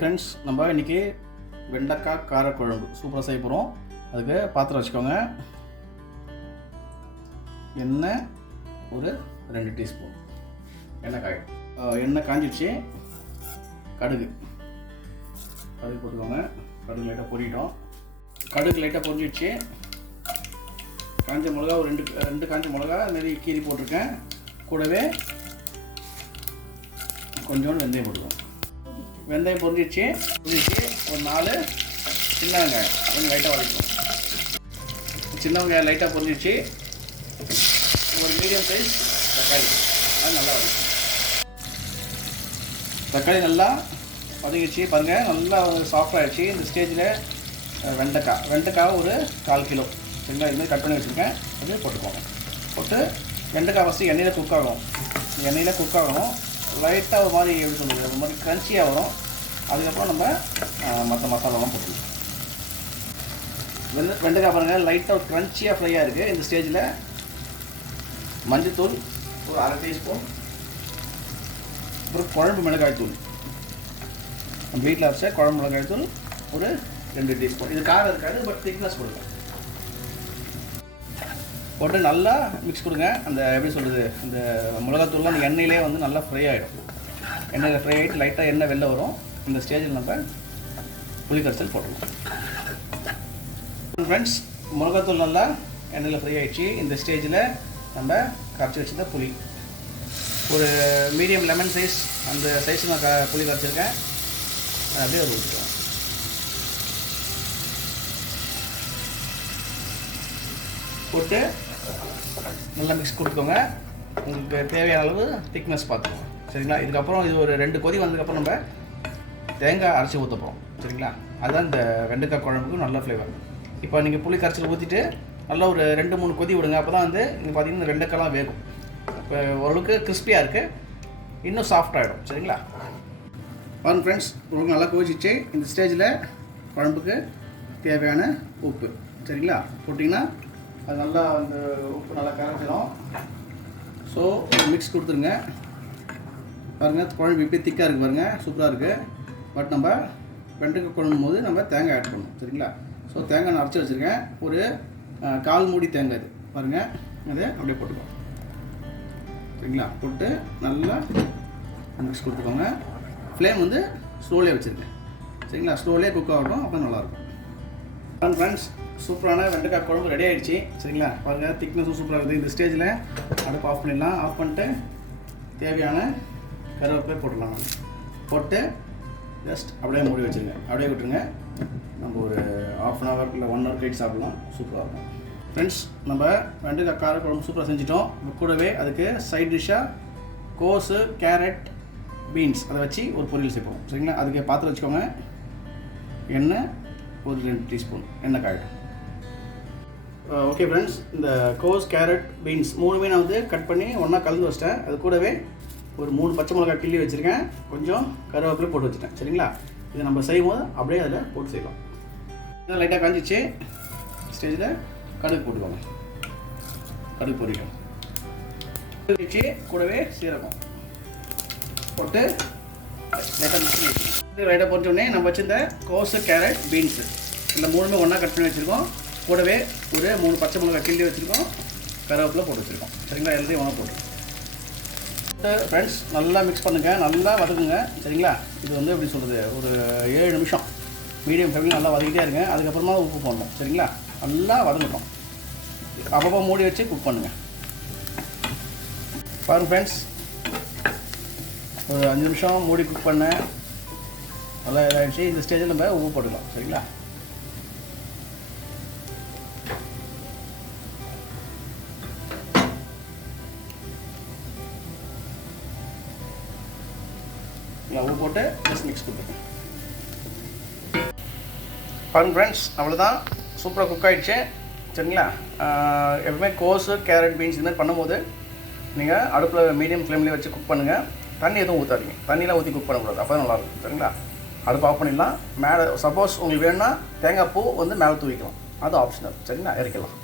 Friends, நம்ம இன்றைக்கி வெண்டைக்காய் காரக்குழம்பு சூப்பராக செய்ய போகிறோம். அதுக்கு பாத்திரம் வச்சுக்கோங்க. எண்ணெய் ஒரு 2 டீஸ்பூன் எண்ணெய் காஞ்சிடுச்சு. கடுகு போட்டுக்கோங்க. கடுகு லைட்டாக பொரிட்டோம். கடுகு லைட்டாக பொரிஞ்சிடுச்சு. காஞ்ச மிளகா ஒரு ரெண்டு காஞ்ச மிளகா மாரி கீரி போட்டிருக்கேன். கூடவே கொஞ்சோண்டு வெந்தயம் போட்டுக்கோங்க. வெந்தயம் பொரிஞ்சிடுச்சு. ஒரு 4 சின்ன வெங்காயம் கொஞ்சம் லைட்டாக வதக்கணும். சின்ன வெங்காயம் லைட்டாக பொரிஞ்சிடுச்சு. ஒரு மீடியம் சைஸ் தக்காளி அது நல்லா வதக்கும். தக்காளி நல்லா வதங்கிடுச்சு. பாருங்கள், நல்லா சாஃப்டாகிடுச்சு. இந்த ஸ்டேஜில் வெண்டைக்காய் ஒரு 1/4 கிலோ சரிங்களா, இதுமாதிரி கட் பண்ணி வச்சுருக்கேன். அது போட்டுக்கோங்க. போட்டு வெண்டைக்காய் ஃபஸ்ட்டு எண்ணெயில் குக் ஆகணும். லைட்டாக ஒரு மாதிரி எப்படி சொல்லுறது, ஒரு மாதிரி க்ரன்ச்சியாக வரும். அதுக்கப்புறம் நம்ம மற்ற மசாலாலாம் போட்டுக்கலாம். வெண்டைக்காய் பாருங்கள் லைட்டாக ஒரு க்ரன்ச்சியாக ஃப்ரையாக இருக்குது. இந்த ஸ்டேஜில் மஞ்சள்தூள் ஒரு 1/2 டீஸ்பூன், அப்புறம் குழம்பு மிளகாய் தூள், நம்ம வீட்டில் அரைச்ச குழம்பு மிளகாய் தூள் ஒரு 2 டீஸ்பூன். இது காரம் இருக்காது, பட் திக்னஸ் கொடுங்க. போட்டு நல்லா மிக்ஸ் கொடுங்க. அந்த எப்படி சொல்கிறது, இந்த மிளகாத்தூள்லாம் அந்த எண்ணெயிலே வந்து நல்லா ஃப்ரை ஆகிடும். எண்ணெயில் ஃப்ரை ஆகிட்டு லைட்டாக எண்ணெய் வெளில வரும். இந்த ஸ்டேஜில் நம்ம புளி கரைசல் போட்டுருவோம். ஃப்ரெண்ட்ஸ், மிளகாத்தூள் நல்லா எண்ணெயில் ஃப்ரை ஆகிடுச்சு. இந்த ஸ்டேஜில் நம்ம கரைச்சி வச்சுருந்த புளி ஒரு மீடியம் லெமன் சைஸ், அந்த சைஸில் நான் புளி கரைச்சிருக்கேன். அப்படியே ஒரு ஊற்றிடுவோம். போட்டு நல்லா மிக்ஸ் கொடுத்துக்கோங்க. உங்களுக்கு தேவையான அளவு திக்னஸ் பார்த்துக்கோங்க சரிங்களா. இதுக்கப்புறம் இது ஒரு 2 கொதி வந்ததுக்கப்புறம் நம்ம தேங்காய் அரைச்சி ஊற்ற போகிறோம் சரிங்களா. அதுதான் இந்த வெண்டைக்காய் குழம்புக்கு நல்ல ஃப்ளேவர். இப்போ நீங்கள் புளி கரைச்சல் ஊற்றிட்டு நல்லா ஒரு 2-3 கொதி விடுங்க. அப்போ தான் வந்து நீங்கள் பார்த்தீங்கன்னா இந்த வெண்டைக்காய்லாம் வேகும். இப்போ ஓரளவுக்கு கிறிஸ்பியாக இருக்குது, இன்னும் சாஃப்டாகிடும் சரிங்களா. பாருங்கள் ஃப்ரெண்ட்ஸ், உங்களுக்கு நல்லா கொதிச்சிச்சு. இந்த ஸ்டேஜில் குழம்புக்கு தேவையான உப்பு சரிங்களா போட்டிங்கன்னா அது நல்லா அந்த உப்பு நல்லா கரைச்சிடும். ஸோ மிக்ஸ் கொடுத்துருங்க. பாருங்கள், குழம்பு இப்படி திக்காக இருக்குது பாருங்கள், சூப்பராக இருக்குது. பட் நம்ம வெண்டைக்காய் குழம்பும் போது நம்ம தேங்காய் ஆட் பண்ணணும் சரிங்களா. ஸோ தேங்காய் நான் அரைச்சி வச்சுருக்கேன். ஒரு 1/4 மூடி தேங்காய் இது பாருங்கள், அதை அப்படியே போட்டுக்கோங்க சரிங்களா. போட்டு நல்லா மிக்ஸ் கொடுத்துக்கோங்க. ஃப்ளேம் வந்து ஸ்லோலியாக வச்சுருக்கேன் சரிங்களா. ஸ்லோலியாக குக் ஆகட்டும், அப்போ நல்லாயிருக்கும். ஃப்ரெண்ட்ஸ், சூப்பரான வெண்டைக்காய் குழம்பு ரெடி ஆகிடுச்சு சரிங்களா. பாருங்கள், திக்னஸும் சூப்பராக இருக்குது. இந்த ஸ்டேஜில் அடுப்பு ஆஃப் பண்ணிடலாம். ஆஃப் பண்ணிட்டு தேவையான கருவேப்பிலை போட்டுடலாம். போட்டு ஜஸ்ட் அப்படியே மூடி வச்சுருங்க. அப்படியே விட்டுருங்க. நம்ம ஒரு 1/2 hour இல்லை 1 hour கழிச்சு சாப்பிட்லாம். சூப்பராக இருக்கும். ஃப்ரெண்ட்ஸ், நம்ம வெண்டைக்காய் காரக்குழம்பு சூப்பராக செஞ்சிட்டோம். கூடவே அதுக்கு சைட் டிஷ்ஷாக கோஸு, கேரட், பீன்ஸ் அதை வச்சு ஒரு பொரியல் செய்வோம் சரிங்களா. அதுக்கு பாத்திரம் வச்சுக்கோங்க. எண்ணெய் ஒரு 2 டீஸ்பூன் எண்ணெய் காயிடும். ஓகே ஃப்ரெண்ட்ஸ், இந்த கோஸ், கேரட், பீன்ஸ் 3மே நான் வந்து கட் பண்ணி ஒன்றா கலந்து வச்சிட்டேன். அது கூடவே ஒரு 3 பச்சை மிளகாய் கிள்ளி வச்சுருக்கேன். கொஞ்சம் கருவேப்பிலை போட்டு வச்சுட்டேன் சரிங்களா. இதை நம்ம செய்யும் போது அப்படியே அதில் போட்டு செய்யலாம். இதை லைட்டாக காஞ்சிச்சு. ஸ்டேஜில் கடுகு போட்டுக்கோங்க. கடுகு பொரிக்கும். வச்சு கூடவே சீரகம் போட்டு லைட்டாக மிக்ஸ் பண்ணி வச்சு லைட்டாக போட்டோடனே நம்ம வச்சுருந்த கோஸு, கேரட், பீன்ஸு இந்த 3மே ஒன்றா கட் பண்ணி வச்சுருக்கோம். கூடவே ஒரு 3 பச்சை மிளகாய் கிள்ளி வச்சுருக்கோம். கருவேப்பிலை போட்டு வச்சுருக்கோம் சரிங்களா. எல்லாத்தையும் ஒன்றா போட்டு ஃப்ரெண்ட்ஸ் நல்லா மிக்ஸ் பண்ணுங்கள். நல்லா வதக்குங்க சரிங்களா. இது வந்து எப்படி சொல்கிறது, ஒரு 7 நிமிஷம் மீடியம் ஃப்ளேமில் நல்லா வதக்கிட்டே இருங்க. அதுக்கப்புறமா உப்பு போடணும் சரிங்களா. நல்லா வதங்கட்டும். அப்பப்போ மூடி வச்சு குக் பண்ணுங்கள். பாருங்கள் ஃப்ரெண்ட்ஸ், ஒரு 5 நிமிஷம் மூடி குக் பண்ணேன். நல்லா இதாகிடுச்சு. இந்த ஸ்டேஜில் நம்ம உப்பு போட்டுக்கலாம் சரிங்களா. உப்பு போட்டு ஜஸ்ட் மிக்ஸ் கொடுத்துருக்கேன். பாருங்கள் ஃப்ரெண்ட்ஸ், அவ்வளோதான். சூப்பராக குக் ஆகிடுச்சு சரிங்களா. எப்பவுமே கோஸு, கேரட், பீன்ஸ் இந்த மாதிரி பண்ணும்போது நீங்கள் அடுப்பில் மீடியம் ஃப்ளேம்லேயே வச்சு குக் பண்ணுங்கள். தண்ணி எதுவும் ஊற்றாதீங்க. தண்ணியெலாம் ஊற்றி குக் பண்ணக்கூடாது, அப்போ தான் நல்லாயிருக்கும் சரிங்களா. அடுப்பு ஆஃப் பண்ணிடலாம். மேலே சப்போஸ் உங்களுக்கு வேணும்னா தேங்காய் பூ வந்து மேலே தூவிக்கலாம், அது ஆப்ஷனல் சரிங்களா. இறக்கலாம்.